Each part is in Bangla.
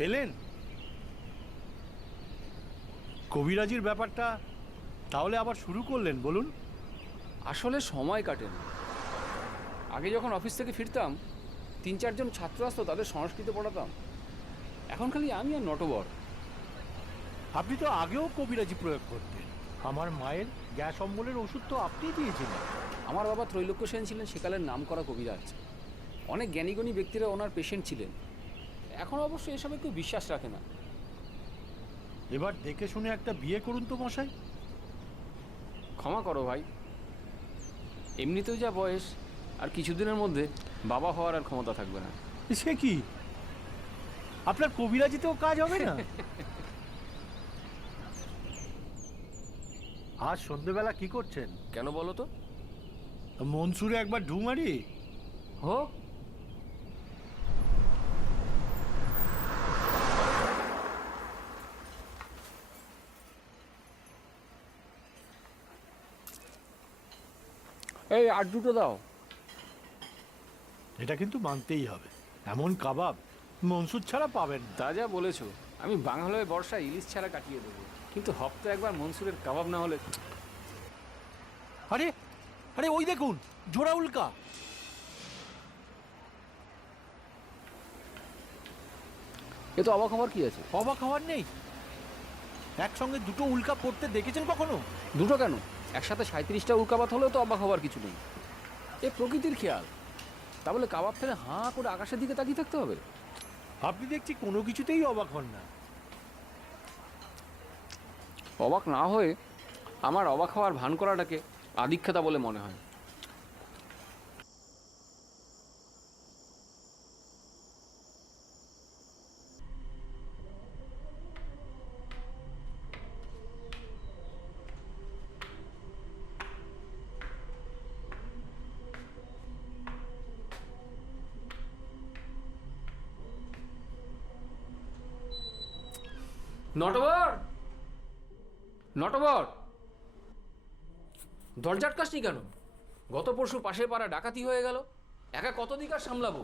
পেলেন কবিরাজির ব্যাপারটা তাহলে আবার শুরু করলেন বলুন? আসলে সময় কাটে না। আগে যখন অফিস থেকে ফিরতাম 3-4 জন ছাত্র আসতো, তাদের সংস্কৃত পড়াতাম। এখন খালি আমি আর নটবর। আপনি তো আগেও কবিরাজি প্রয়োগ করতেন। আমার মায়ের গ্যাস অম্বলের ওষুধ তো আপনি দিয়েছিলেন। আমার বাবা ত্রৈলোক্য সেন ছিলেন সেকালের নামকরা কবিরাজ। অনেক জ্ঞানীগুণী ব্যক্তিরা ওনার পেশেন্ট ছিলেন। এখন অবশ্য এসবে কেউ বিশ্বাস রাখে না। এবার দেখে শুনে একটা বিয়ে করুন তো মশাই। ক্ষমা করো ভাই, এমনিতেও যা বয়স, আর কিছুদিনের মধ্যে বাবা হওয়ার আর ক্ষমতা থাকবে না। সে কি, আপনার কবিরাজিতেও কাজ হবে না? আজ সন্ধ্যেবেলা কি করছেন? কেন বলো তো? মনসুরে একবার ঢু মারি। হোক। এই আর দুটো দাও। এটা কিন্তু মানতেই হবে, এমন কাবাব মনসুর ছাড়া পাবেন না। তা যা বলেছো, আমি বাংলায় বর্ষা ইলিশ ছাড়া কাটিয়ে দেবো, কিন্তু হপ্তায় একবার মনসুরের কাবাব না হলে। আরে আরে ওই দেখুন, জোড়া উল্কা। এ তো অবাক হবার কি আছে? অবাক হওয়ার নেই, একসঙ্গে দুটো উল্কা পড়তে দেখেছেন কখনো? দুটো কেন, একসাথে 37টা উল্কাপাত হলেও তো অবাক হবার কিছু নেই। এ প্রকৃতির খেয়াল। তা বলে কাবাব ফেলে হাঁ করে আকাশের দিকে তাকিয়ে থাকতে হবে? আপনি দেখছি কোনো কিছুতেই অবাক হন না। অবাক না হয়ে আমার অবাক হওয়ার ভান করাটাকে আদিক্ষেতা বলে মনে হয়। নটবর, নটবর, দরজা আটকাসনি কেন? গত পরশু পাশের পাড়া ডাকাতি হয়ে গেল, একা কত দিক আর সামলাবো?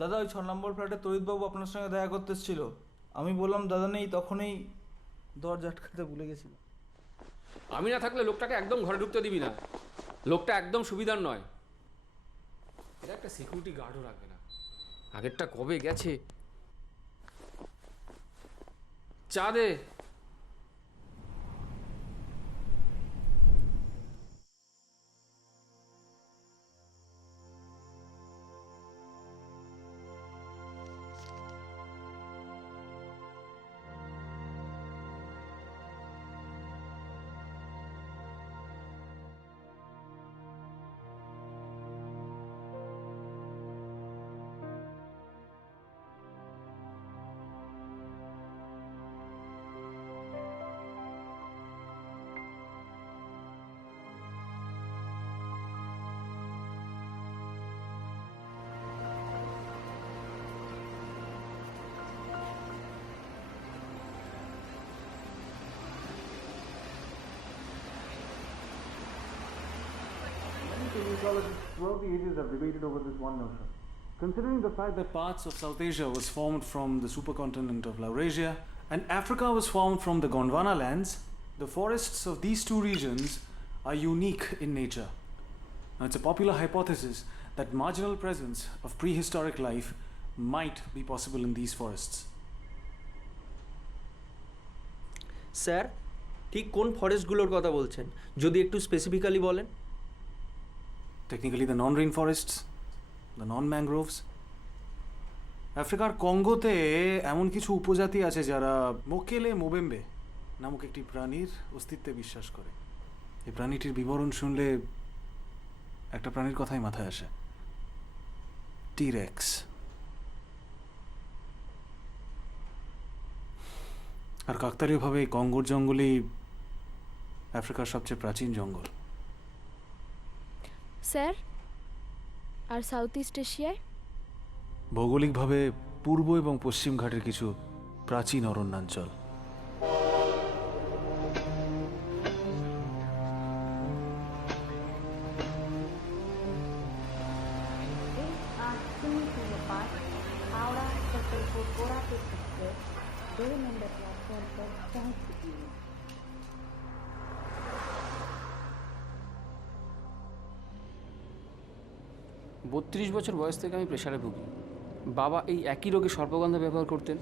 দাদা ওই 6 নম্বর ফ্ল্যাটে তড়িৎবাবু আপনার সঙ্গে দেখা করতে এসেছিল। আমি বললাম দাদা নেই, তখনই দরজা আটকাতে ভুলে গেছিল। আমি না থাকলে লোকটাকে একদম ঘরে ঢুকতে দিবি না। লোকটা একদম সুবিধার নয়। এটা একটা সিকিউরিটি গার্ডও রাখবে না। আগেরটা কবে গেছে। চা দে। Paleontologists throughout the ages have debated over this one notion. Considering the fact that parts of South Asia was formed from the supercontinent of Laurasia and Africa was formed from the Gondwana lands, the forests of these two regions are unique in nature. Now, it's a popular hypothesis that marginal presence of prehistoric life might be possible in these forests. Sir, ঠিক কোন ফরেস্টগুলোর কথা বলছেন যদি একটু স্পেসিফিক্যালি বলেন? Technically, the non-rainforests, the non-mangroves. আফ্রিকার কঙ্গোতে এমন কিছু উপজাতি আছে যারা মোকেলে মোবেম্বে নামক একটি প্রাণীর অস্তিত্বে বিশ্বাস করে। এই প্রাণীটির বিবরণ শুনলে একটা প্রাণীর কথাই মাথায় আসে, টিরেক্স। আর কাকতালীয়ভাবে এই কঙ্গোর জঙ্গলই আফ্রিকার সবচেয়ে প্রাচীন জঙ্গল। স্যার, আর সাউথ ইস্ট এশিয়ায়? ভৌগোলিকভাবে পূর্ব এবং পশ্চিম ঘাটের কিছু প্রাচীন অরণ্যাঞ্চল। বত্রিশ বছর বয়স থেকে আমি প্রেশারে ভুগি। বাবা এই একই রোগে সর্পগন্ধা ব্যবহার করতেন,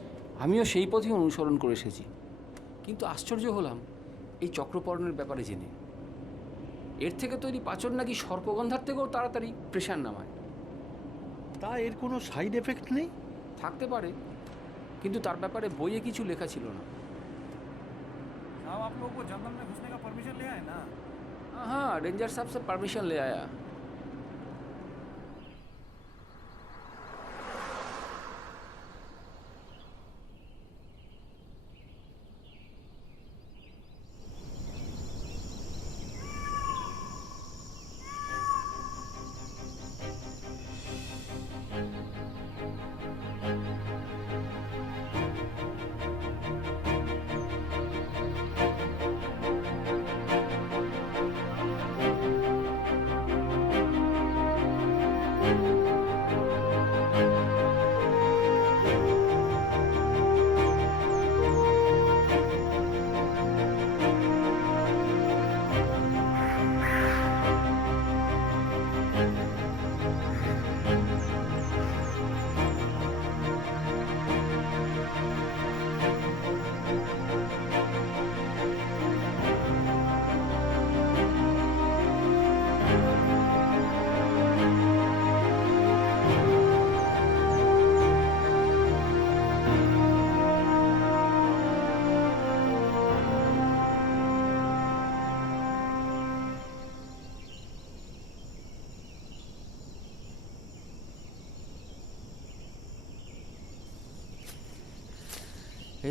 আমিও সেই পথেই অনুসরণ করে এসেছি। কিন্তু আশ্চর্য হলাম এই চক্রপর্ণের ব্যাপারে জেনে। এর থেকে তৈরি পাচন নাকি সর্পগন্ধার থেকেও তাড়াতাড়ি প্রেশার নামায়। তা এর কোনো সাইড এফেক্ট নেই? থাকতে পারে, কিন্তু তার ব্যাপারে বইয়ে কিছু লেখা ছিল না। साहब आप लोगों को जंगल में घुसने का परमिशन ले आए ना? हाँ, रेंजर साहब से परमिशन ले आया।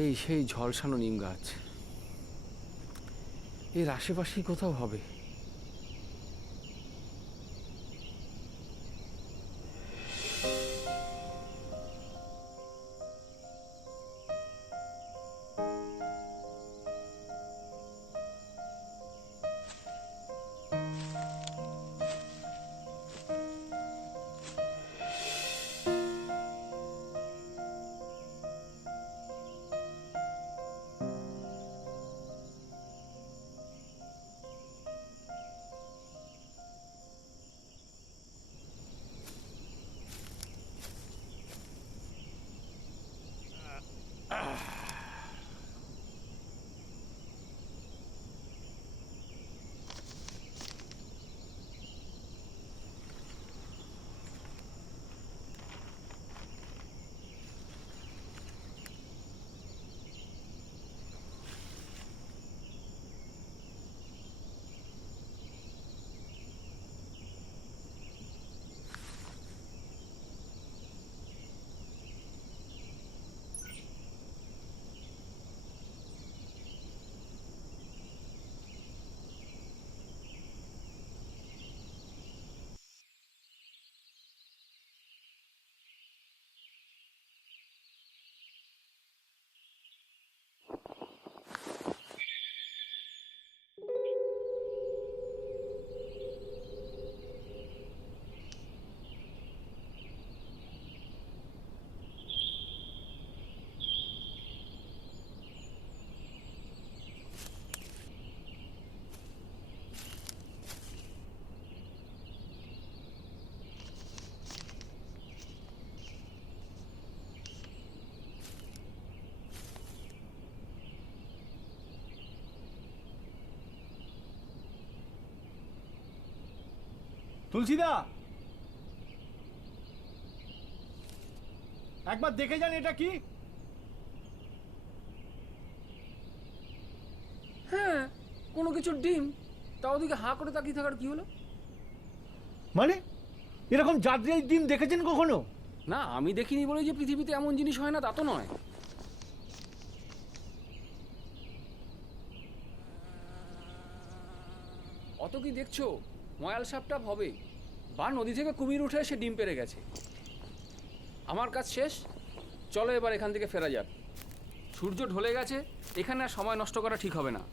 এই সেই ঝলসানো নিম গাছ, এর আশেপাশেই কোথাও হবে। তুলসীদা, একবার দেখে যান এটা কি? হ্যাঁ, কোনো কিছুর ডিম। তা ওদিকে হাঁ করে তাকিয়ে থাকার কি হলো? মানে এরকম জাদ্রির ডিম দেখেছেন কখনো? না, আমি দেখিনি বলে যে পৃথিবীতে এমন জিনিস হয় না তা তো নয়। অত কি দেখছো? ময়াল সাপটা হবে বা নদী থেকে কুমির উঠে এসে ডিম পেড়ে গেছে। আমার কাজ শেষ, চলো এবার এখান থেকে ফেরা যাক। সূর্য ঢলে গেছে, এখানে আর সময় নষ্ট করা ঠিক হবে না।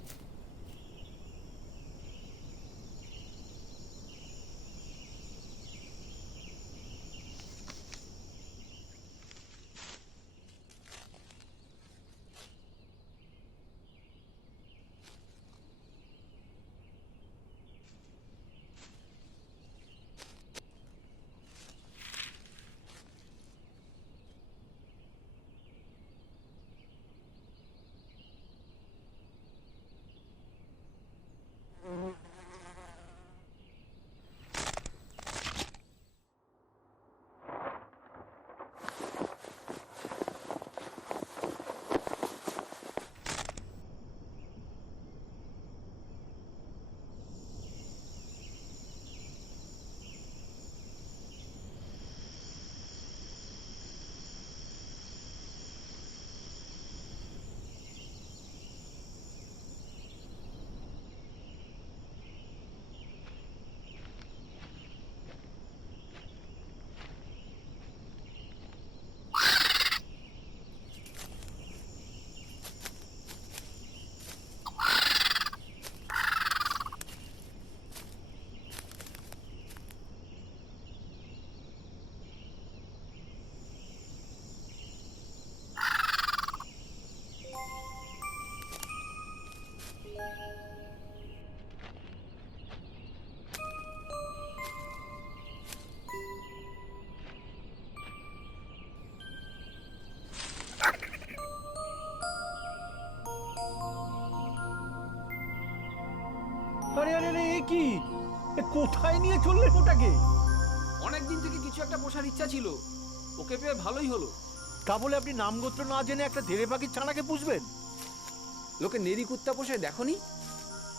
আরে আরে আরে, এ কি? এ কোথায় নিয়ে চললেন ওটাকে? অনেক দিন থেকে কিছু একটা পোষার ইচ্ছা ছিল, ওকে পেয়ে ভালোই হলো। তা বলে আপনি নামগোত্র না জেনে একটা ধেড়ে পাখির ছানাকে পুষবেন? লোকে নেরি কুত্তা পোষে দেখনি?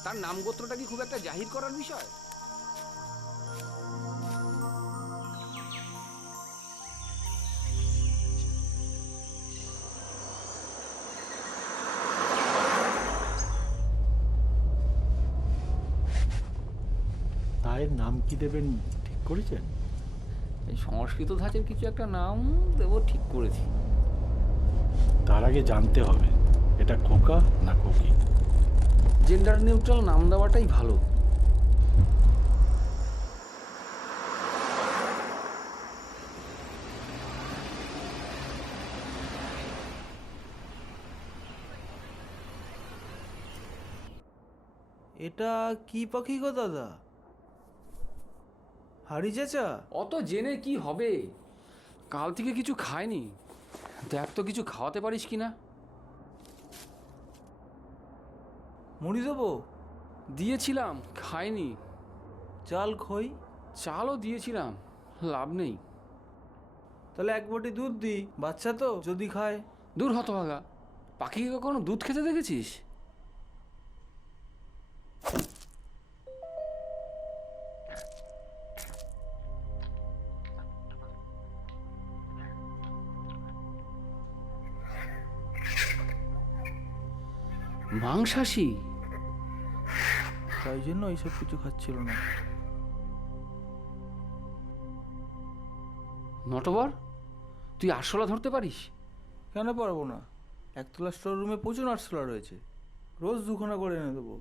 তার নাম গোত্রটা কি খুব একটা জাহির করার বিষয়? তায়ের নাম কি দেবেন ঠিক করেছেন? এই সংস্কৃত ধাঁচের কিছু একটা নাম দেবো ঠিক করেছি। তার আগে জানতে হবে এটা খোকা না খোকি। জেন্ডার নিউট্রাল নাম দেওয়াটাই ভালো। এটা কি পাখি গো দাদা? হাড়ি চেঁচা? অত জেনে কি হবে? কাল থেকে কিছু খায়নি, দেখ তো কিছু খাওয়াতে পারিস কিনা। মুড়ি দেবো? দিয়েছিলাম, খায়নি। চাল খই? চালও দিয়েছিলাম, লাভ নেই। তাহলে এক বাটি দুধ দি, বাচ্চা তো যদি খায়। দূর হতভাগা, পাখিকে কখনো দুধ খেতে দেখেছিস? মাংসাশী। তাই জন্য এইসব কিছু খাচ্ছিল না। নটবর, তুই আরশোলা ধরতে পারিস? কেন পারবো না? একতলা স্টোর রুমে প্রচুর আরশোলা রয়েছে, রোজ দুখানা করে এনে দেবো।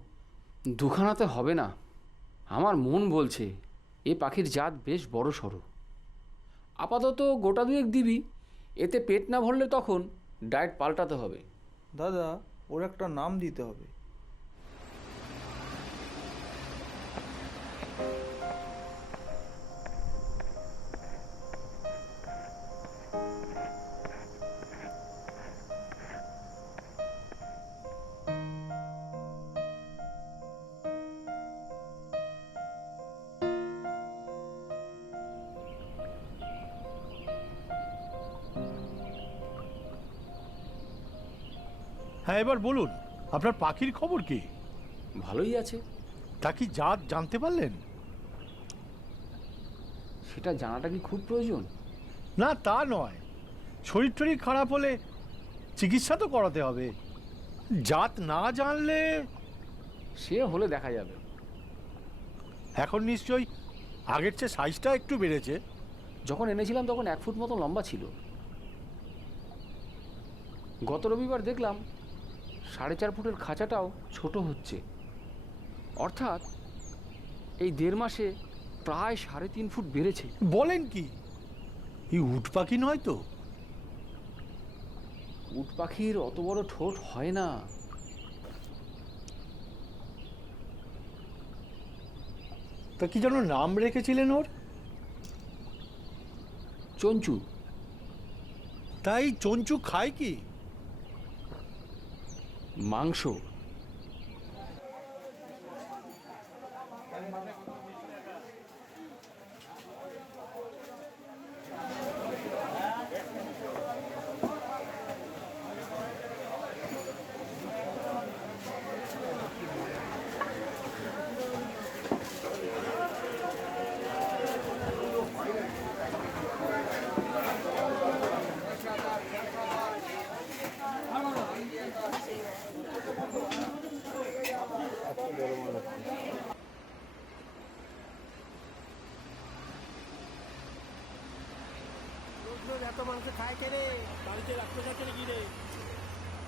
দুখানাতে হবে না, আমার মন বলছে এ পাখির জাত বেশ বড় সড়ো। আপাতত গোটা দুয়েক দিবি, এতে পেট না ভরলে তখন ডায়েট পাল্টাতে হবে। দাদা, ওর একটা নাম দিতে হবে। হ্যাঁ, এবার বলুন আপনার পাখির খবর কি? ভালোই আছে। তা কি জাত জানতে পারলেন? সেটা জানাটা কি খুব প্রয়োজন? না, তা নয়। শরীর টরীর খারাপ হলে চিকিৎসা তো করাতে হবে। জাত না জানলে সে হলে দেখা যাবে। এখন নিশ্চয়ই আগের চেয়ে সাইজটা একটু বেড়েছে। যখন এনেছিলাম তখন 1 ফুট মতো লম্বা ছিল। গত রবিবার দেখলাম 4.5 ফুটের খাঁচাটাও ছোট হচ্ছে। অর্থাৎ এই 1.5 মাসে প্রায় 3.5 ফুট বেড়েছে। বলেন কি? এই উট পাখি নয় তো? উট পাখির অত বড় ঠোঁট হয় না। তা কি যেন নাম রেখেছিলেন ওর? চঞ্চু। তাই চঞ্চু খায় কি? মাংস।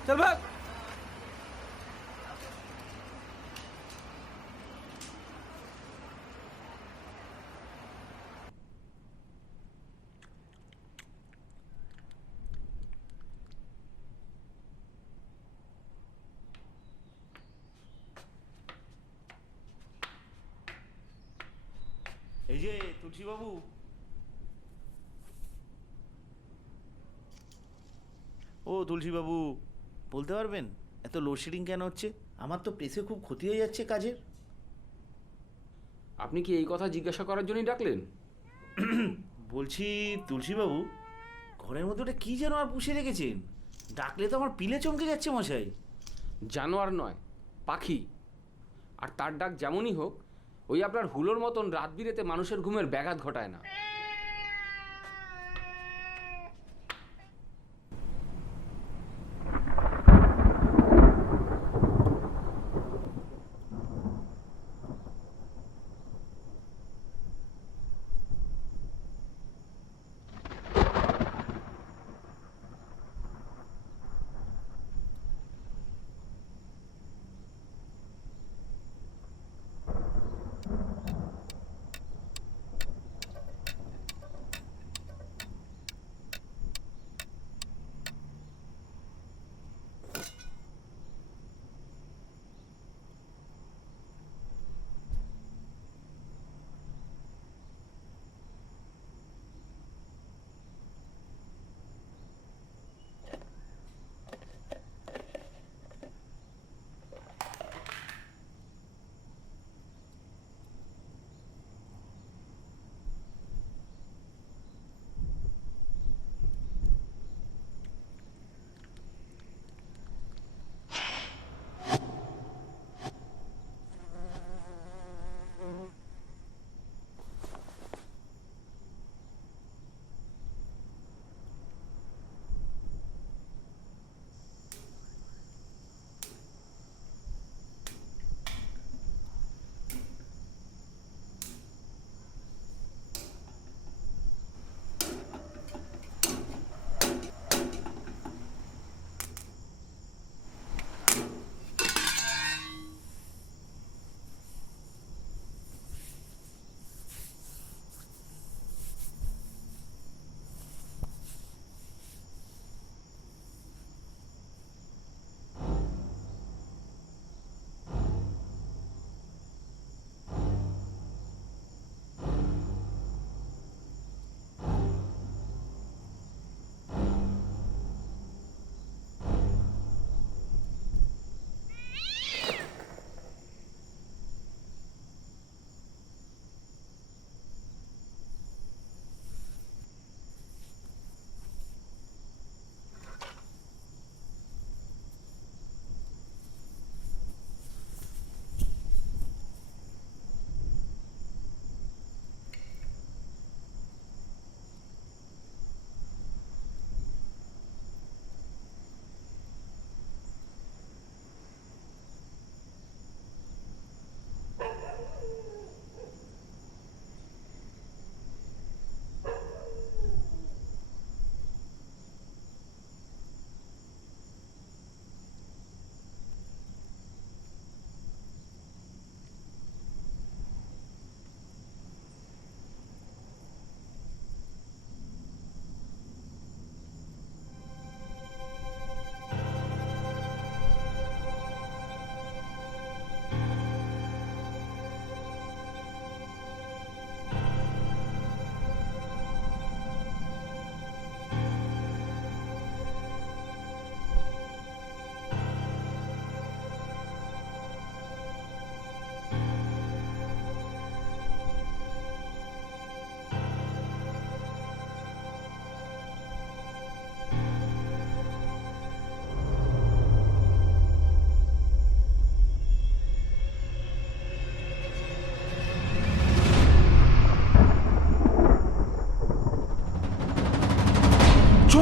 চল ভাগ। এই যে তুলসীবাবু, ও তুলসীবাবু, বলতে পারবেন এত লোডশেডিং কেন হচ্ছে? আমার তো প্রেসে খুব ক্ষতি হয়ে যাচ্ছে কাজের। আপনি কি এই কথা জিজ্ঞাসা করার জন্যই ডাকলেন? বলছি তুলসীবাবু, ঘরের মধ্যে ওটা কী যেন আর পুষে রেখেছেন? ডাকলে তো আমার পিলে চমকে যাচ্ছে মশাই। জানোয়ার নয়, পাখি। আর তার ডাক যেমনই হোক, ওই আপনার হুলোর মতন রাত বিরেতে মানুষের ঘুমের ব্যাঘাত ঘটায় না।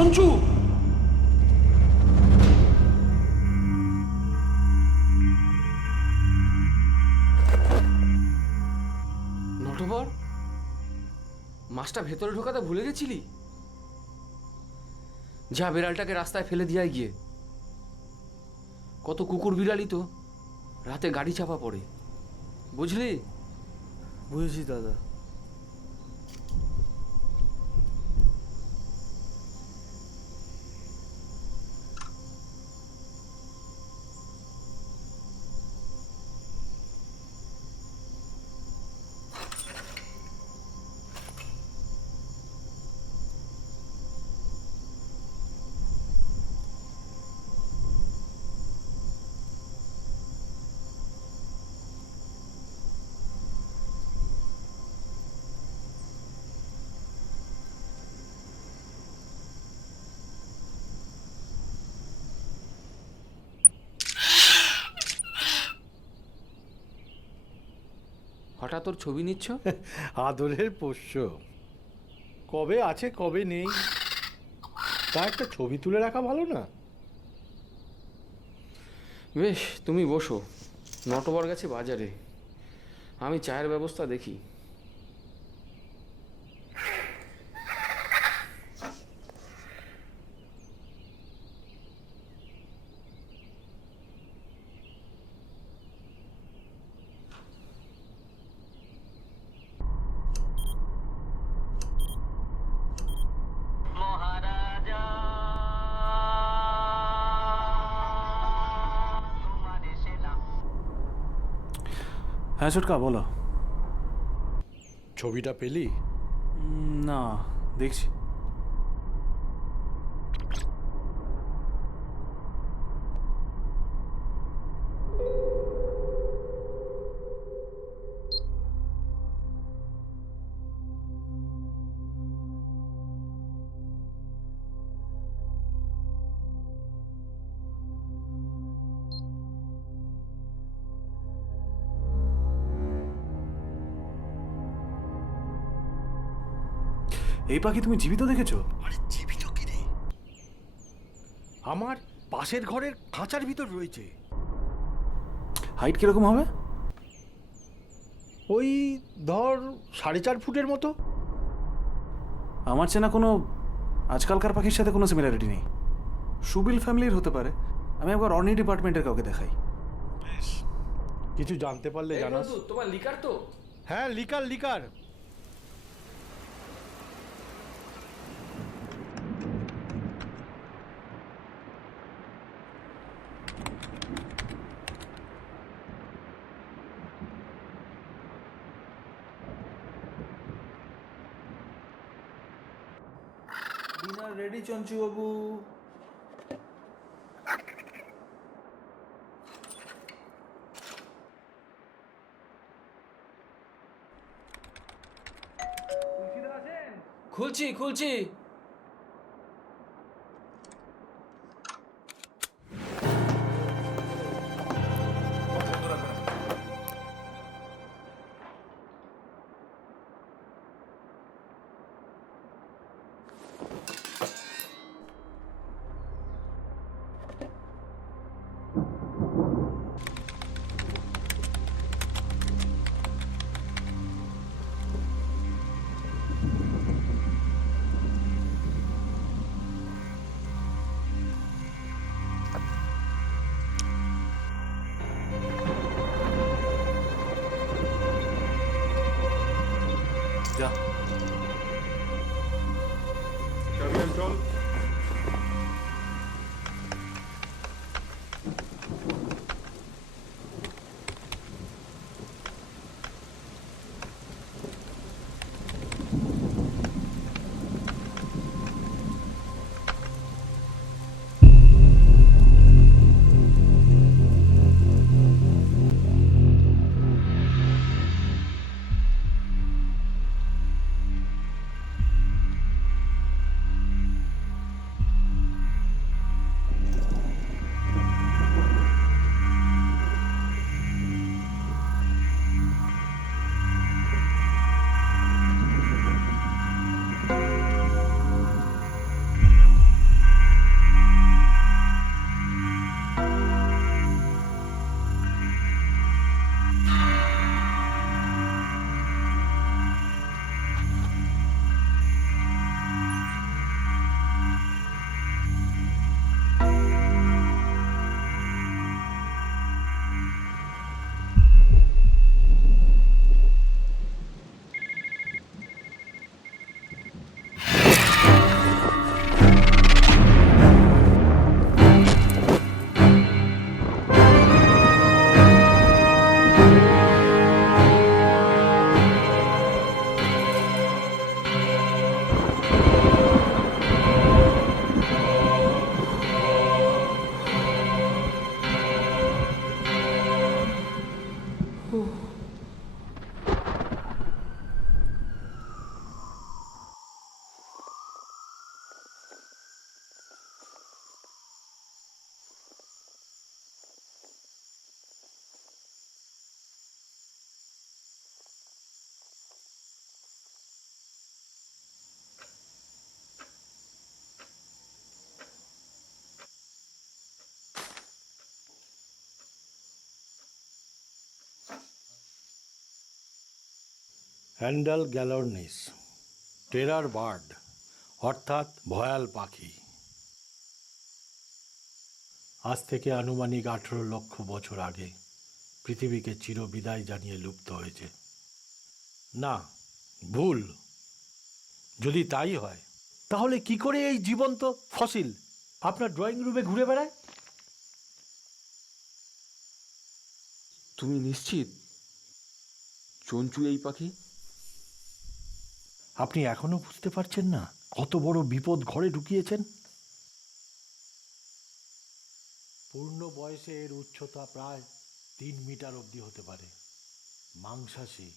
চঞ্চু! নটবর, মাছটা ভেতরে ঢোকাতে ভুলে গেছিলি? যা বিড়ালটাকে রাস্তায় ফেলে দিয়ে গিয়ে। কত কুকুর বিড়ালই তো রাতে গাড়ি চাপা পড়ে, বুঝলি? বুঝেছি দাদা। হঠাৎ তোর ছবি নিচ্ছ? আদরের পোষ্য কবে আছে কবে নেই, তা একটা ছবি তুলে রাখা ভালো না? বেশ, তুমি বসো। নটবর গেছে বাজারে, আমি চায়ের ব্যবস্থা দেখি। হ্যাঁ ছোটকা, বলো। ছবিটা পেলি? না, দেখছি। এই পাখি তুমি জীবিত দেখেছো? আরে জীবিত কি রে? আমার পাশের ঘরের খাঁচার ভিতর রয়েছে। হাইট কিরকম হবে? ওই ধর 4.5 ফুটের মতো। আমার চেনা কোনো আজকালকার পাখির সাথে কোনো সিমিলারিটি নেই। সুবিল ফ্যামিলির হতে পারে। আমি একবার অর্নি ডিপার্টমেন্টের কাউকে দেখাই। বেশ, কিছু জানতে পারলে এই জানাস। বন্ধু, তোমার লিকার তো? হ্যাঁ, লিকার লিকার। ডিনার রেডি চঞ্চু বাবু। খুলছি খুলছি। হ্যান্ডাল গ্যালর্নিস, টেরার বার্ড অর্থাৎ ভয়াল পাখি। আজ থেকে আনুমানিক 18 লক্ষ বছর আগে পৃথিবীকে চিরবিদায় জানিয়ে লুপ্ত হয়েছে। না, ভুল। যদি তাই হয় তাহলে কি করে এই জীবন্ত ফসিল আপনার ড্রয়িং রুমে ঘুরে বেড়ায়? তুমি নিশ্চিত চঞ্চু এই পাখি? আপনি এখনো বুঝতে পারছেন না কত বড় বিপদ ঘরে ঢুকিয়েছেন? পূর্ণ বয়সে এর উচ্চতা প্রায় 3 মিটার অবধি হতে পারে। মাংসাশী,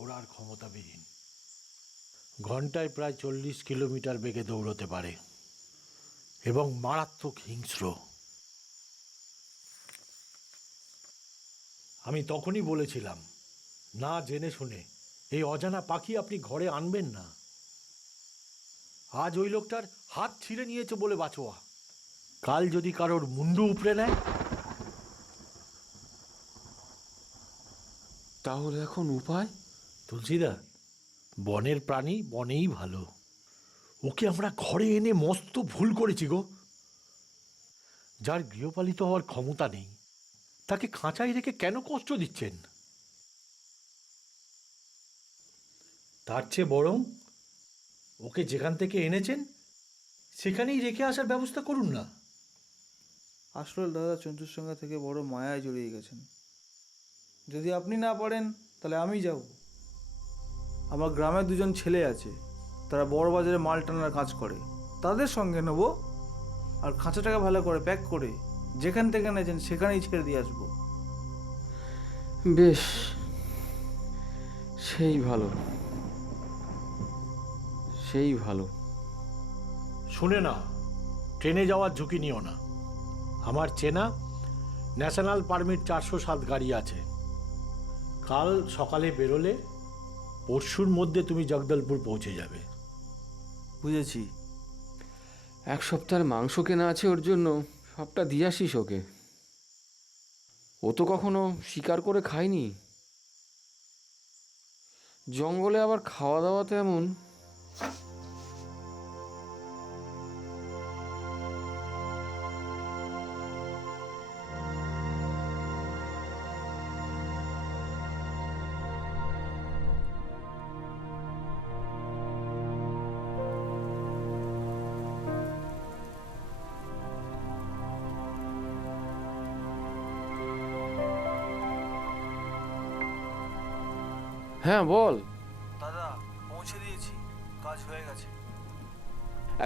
ওড়ার ক্ষমতাবিহীন। ঘন্টায় প্রায় 40 কিলোমিটার বেগে দৌড়তে পারে এবং মারাত্মক হিংস্র। আমি তখনই বলেছিলাম, না জেনে শুনে এই অজানা পাখি আপনি ঘরে আনবেন না। আজ ওই লোকটার হাত ছিঁড়ে নিয়েছে বলে বাঁচোয়া, কাল যদি কারোর মুন্ডু উপড়ে নেয়? তাহলে এখন উপায়? তুলসীদা, বনের প্রাণী বনেই ভালো। ওকে আমরা ঘরে এনে মস্ত ভুল করেছি গো। যার গৃহপালিত হওয়ার ক্ষমতা নেই তাকে খাঁচায় রেখে কেন কষ্ট দিচ্ছেন? তার চেয়ে বরং ওকে যেখান থেকে এনেছেন সেখানেই রেখে আসার ব্যবস্থা করুন না। আসলে দাদা চঞ্চুর সঙ্গে থেকে বড় মায়ায় জড়িয়ে গেছেন। যদি আপনি না পারেন তাহলে আমি যাব। আমার গ্রামে 2জন ছেলে আছে, তারা বড় বাজারে মাল টানার কাজ করে। তাদের সঙ্গে নেব আর খাঁচাটাকে ভালো করে প্যাক করে যেখান থেকে নেছেন সেখানেই ছেড়ে দিয়ে আসবো। বেশ, সেই ভালো, সেই ভালো। শুনে না, ট্রেনে যাওয়ার ঝুঁকি নিও না। আমার চেনা ন্যাশনাল পারমিট 407 গাড়ি আছে। কাল সকালে বেরোলে পরশুর মধ্যে তুমি জগদলপুর পৌঁছে যাবে। বুঝেছি। 1 সপ্তাহের মাংস কেনা আছে ওর জন্য, সবটা দিয়ে আসিস ওকে। ও তো কখনো শিকার করে খায়নি। জঙ্গলে আবার খাওয়া দাওয়াতে এমন। হ্যাঁ বল। দাদা পৌঁছে দিয়েছি, কাজ হয়ে গেছে।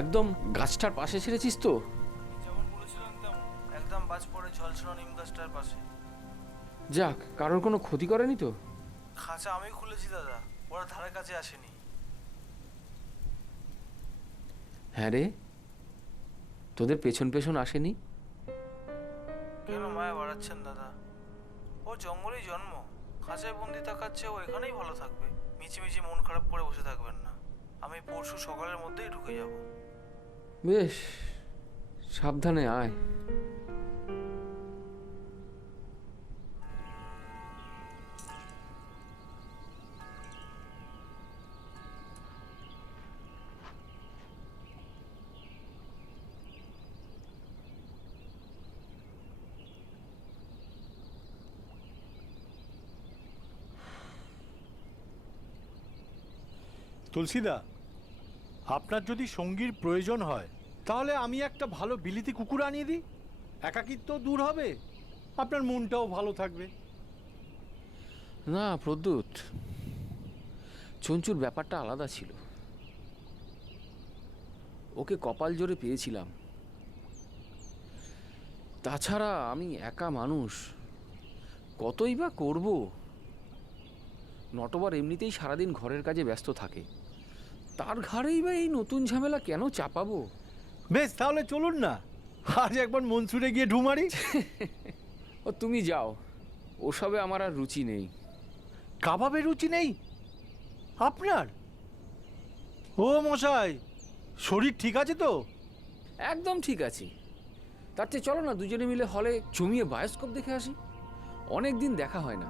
একদম গাছটার পাশে ছেড়েছিস তো? যেমন বলেছিলাম তেমন, একদম বাজ পড়ে ঝলসানো নিম গাছটার পাশে। যাক, কারোর কোনো ক্ষতি করেনি তো? খাঁচা আমি খুলেছি দাদা, ওরা ধারে কাছে আসেনি। হ্যাঁ রে, তোদের পেছন পেছন আসেনি? কেন মায়া বাড়াচ্ছেন দাদা? ও জঙ্গলেই জন্ম, খাঁচায় বন্দি থাকার চেয়ে ও এখানেই ভালো থাকবে। মিছিমিছি মন খারাপ করে বসে থাকবেন না। আমি পরশু সকালের মধ্যেই ঢুকে যাব। বেশ, সাবধানে আয়। তুলসীদা, আপনার যদি সঙ্গীর প্রয়োজন হয় তাহলে আমি একটা ভালো বিলিতি কুকুর আনিয়ে দিই। একাকিত্ব দূর হবে, আপনার মনটাও ভালো থাকবে। না প্রদ্যুৎ, চঞ্চুর ব্যাপারটা আলাদা ছিল। ওকে কপাল জোরে পেয়েছিলাম। তাছাড়া আমি একা মানুষ, কতই বা করব। নটবর এমনিতেই সারাদিন ঘরের কাজে ব্যস্ত থাকে, তার ঘাড়েই বা এই নতুন ঝামেলা কেন চাপাবো? বেশ, তাহলে চলুন না আজ একবার মনসুরে গিয়ে ঢুমারি। ও তুমি যাও, ওসবে আমার আর রুচি নেই। কাবাবে রুচি নেই আপনার? ও মশাই, শরীর ঠিক আছে তো? একদম ঠিক আছে। তার চেয়ে চলো না দুজনে মিলে হলে জমিয়ে বায়োস্কোপ দেখে আসি। অনেক দিন দেখা হয় না।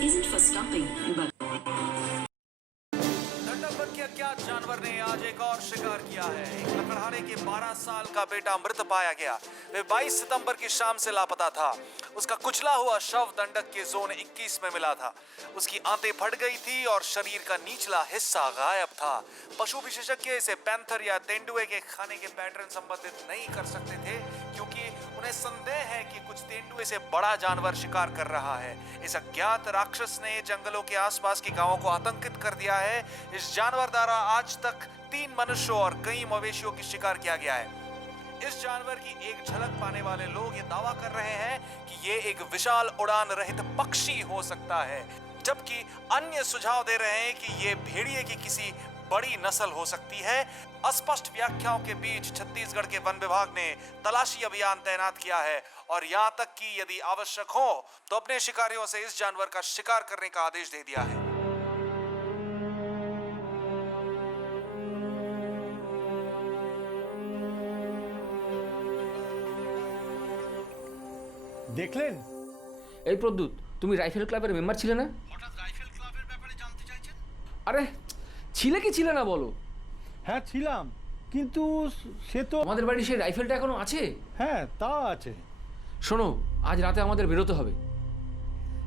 isn't for stopping, but दंडक के अज्ञात जानवर ने आज एक और शिकार किया है। एक लकड़हारे के 12 साल का बेटा मृत पाया गया। वे 22 सितंबर की शाम से लापता था। उसका कुचला हुआ शव दंडक के जोन 21 में मिला था। उसकी आंतें फट गई थी और शरीर का निचला हिस्सा गायब था। पशु विशेषज्ञ इसे पैंथर या तेंदुए के खाने के पैटर्न संबंधित नहीं कर सकते थे, क्योंकि उन्हें संदेह है कि कुछ तेंदुए से बड़ा जानवर शिकार कर रहा है। इस अज्ञात राक्षस ने जंगलों के आसपास के गांवों को आतंकित कर दिया है। इस जानवर द्वारा आज तक 3 मनुष्यों और कई मवेशियों की शिकार किया गया है। इस जानवर की एक झलक पाने वाले लोग ये दावा कर रहे हैं कि ये एक विशाल उड़ान रहित पक्षी हो सकता है, जबकि अन्य सुझाव दे रहे हैं कि ये भेड़िए की किसी बड़ी नस्ल हो सकती है। अस्पष्ट व्याख्याओं के बीच छत्तीसगढ़ के वन विभाग ने तलाशी अभियान तैनात किया है और यहाँ तक कि यदि आवश्यक हो तो अपने शिकारियों से इस जानवर का शिकार करने का आदेश दे दिया है। দেখলেন? এই প্রদ্যুৎ, তুমি রাইফেল ক্লাবের মেম্বার ছিলে না? হঠাৎ রাইফেল ক্লাবের ব্যাপারে জানতে চাইছেন? আরে ছিলে কি ছিলে না বলো? হ্যাঁ ছিলাম, কিন্তু সে তো আমাদের বাড়ির সেই রাইফেলটা এখনো আছে? হ্যাঁ তা আছে। শোনো, আজ রাতে আমাদের বেরোতে হবে।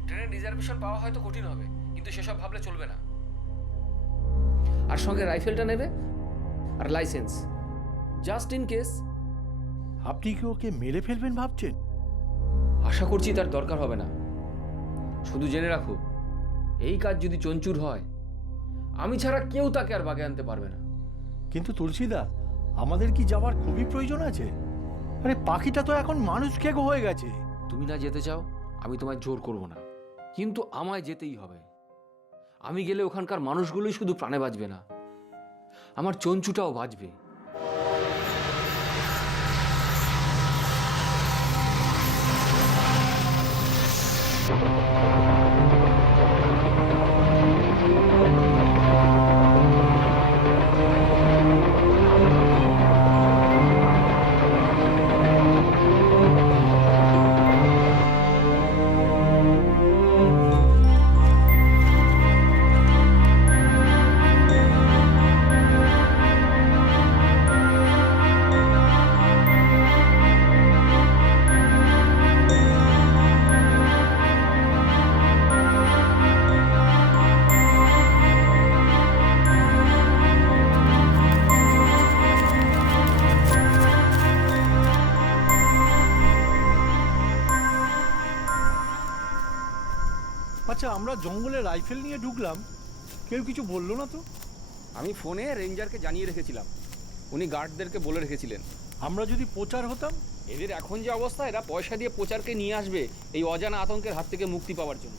ট্রেনের রিজার্ভেশন পাওয়া হয়তো কঠিন হবে, কিন্তু সেসব ভাবলে চলবে না। আর সঙ্গে রাইফেলটা নেবে আর লাইসেন্স, জাস্ট ইন কেস। আপনি কি ওকে মেরে ফেলবেন ভাবছেন? আশা করছি তার দরকার হবে না। শুধু জেনে রাখো, এই কাজ যদি চঞ্চুর হয়, আমি ছাড়া কেউ তাকে আর বাগে আনতে পারবে না। কিন্তু তুলসীদা, আমাদের কি যাওয়ার খুবই প্রয়োজন আছে? আরে পাখিটা তো এখন মানুষ খেগো হয়ে গেছে। তুমি না যেতে চাও, আমি তোমায় জোর করব না, কিন্তু আমায় যেতেই হবে। আমি গেলে ওখানকার মানুষগুলোই শুধু প্রাণে বাঁচবে না, আমার চঞ্চুটাও বাঁচবে। আচ্ছা, আমরা জঙ্গলে রাইফেল নিয়ে ঢুকলাম, কেউ কিছু বললো না তো? আমি ফোনে রেঞ্জারকে জানিয়ে রেখেছিলাম, উনি গার্ডদেরকে বলে রেখেছিলেন। আমরা যদি প্রচার হতাম? এদের এখন যে অবস্থা, এরা পয়সা দিয়ে প্রচারকে নিয়ে আসবে এই অজানা আতঙ্কের হাত থেকে মুক্তি পাওয়ার জন্য।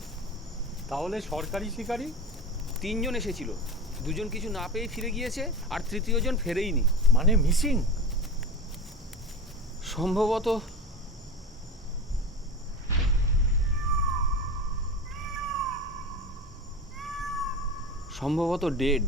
তাহলে সরকারি শিকারী 3 জন এসেছিল, 2 জন কিছু না পেয়ে ফিরে গিয়েছে, আর 3য় জন ফেরেইনি। মানে মিসিং? সম্ভবত ডেড।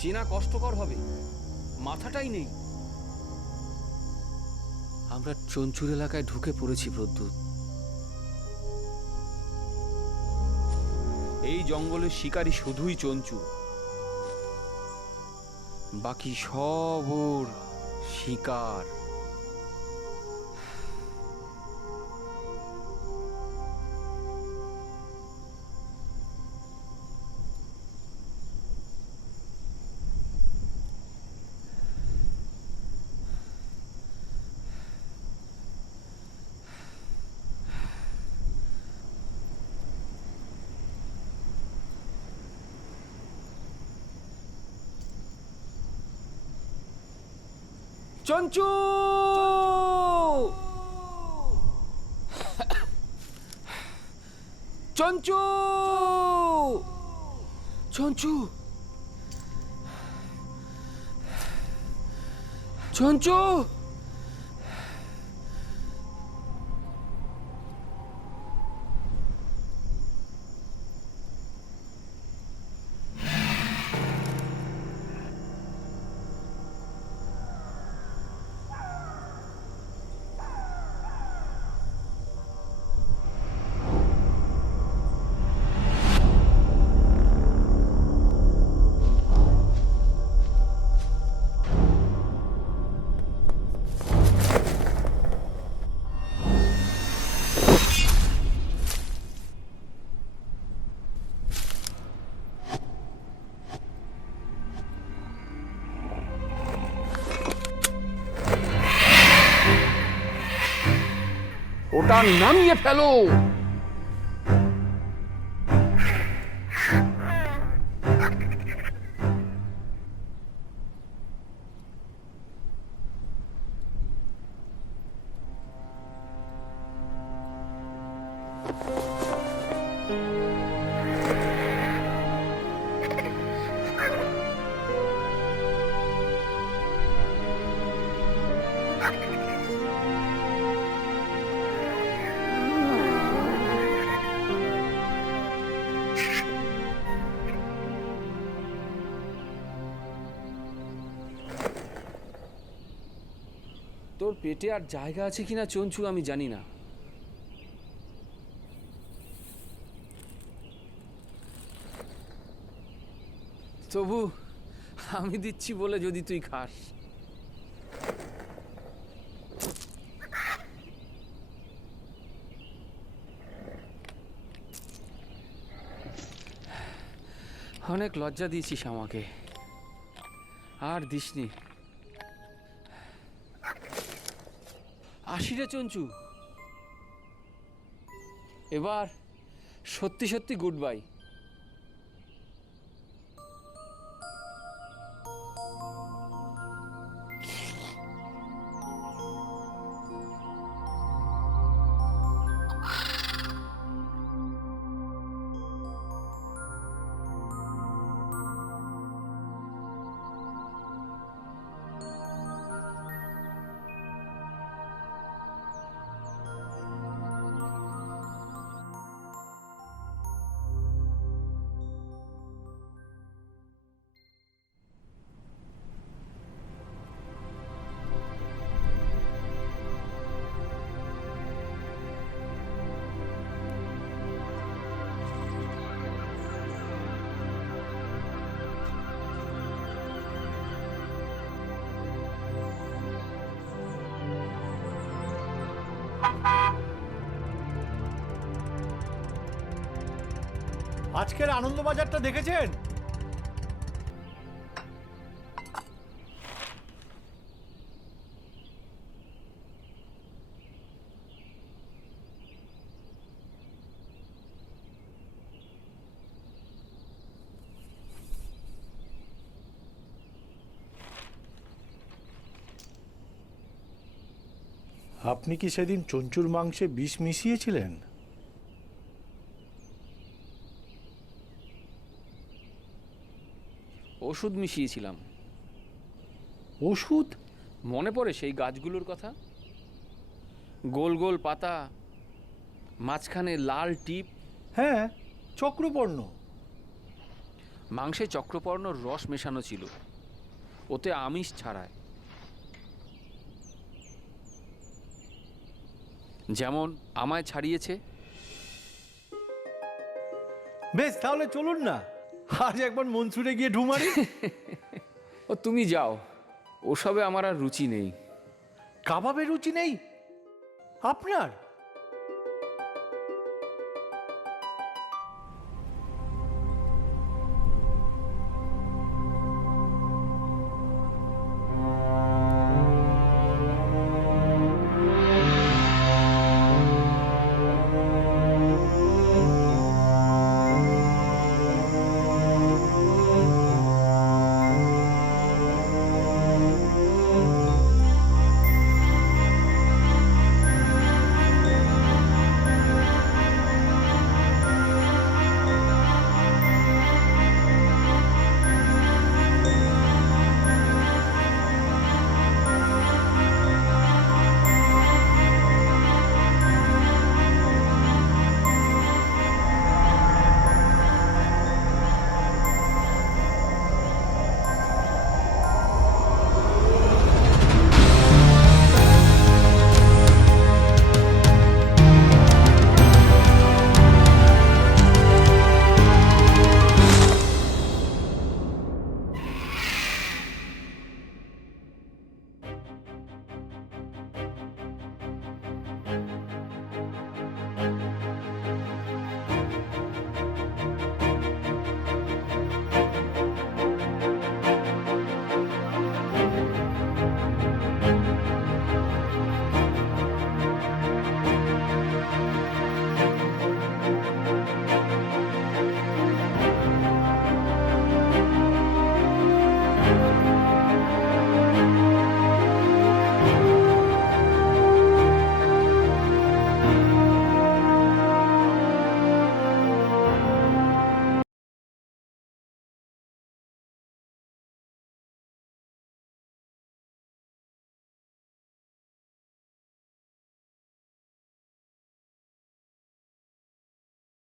চেনা কষ্টকর হবে, মাথাটাই নেই। আমরা চঞ্চুর এলাকায় ঢুকে পড়েছি প্রদ্যুৎ। এই জঙ্গলের শিকারী শুধুই চঞ্চু, বাকি সব ওর শিকার। চঞ্চু! চঞ্চু! চঞ্চু! চঞ্চু! ওটা নামিয়ে ফেলো। তোর পেটে আর জায়গা আছে কিনা চঞ্চু আমি জানি না, তবু আমি দিচ্ছি বলে যদি তুই খাস। অনেক লজ্জা দিয়েছিস আমাকে, আর দিসনি। আসি রে চঞ্চু, এবার সত্যি সত্যি গুড বাই। আজকের আনন্দবাজারটা দেখেছেন? আপনি কি সেদিন চঞ্চুর মাংসে বিষ মিশিয়েছিলেন? ওষুধ মিশিয়েছিলাম। ওষুধ? মনে পড়ে সেই গাছগুলোর কথা? গোল গোল পাতা, মাঝখানে লাল টিপ। হ্যাঁ, চক্রপর্ণ। মাংসে চক্রপর্ণর রস মেশানো ছিল, ওতে আমিষ ছাড়ায়। যেমন আমায় ছাড়িয়েছে। বেশ, তাহলে চলুন না আজ একবার মনসুরে গিয়ে ঢুমারি। ও তুমি যাও, ওসবে আমার আর রুচি নেই। কাবাবে রুচি নেই আপনার?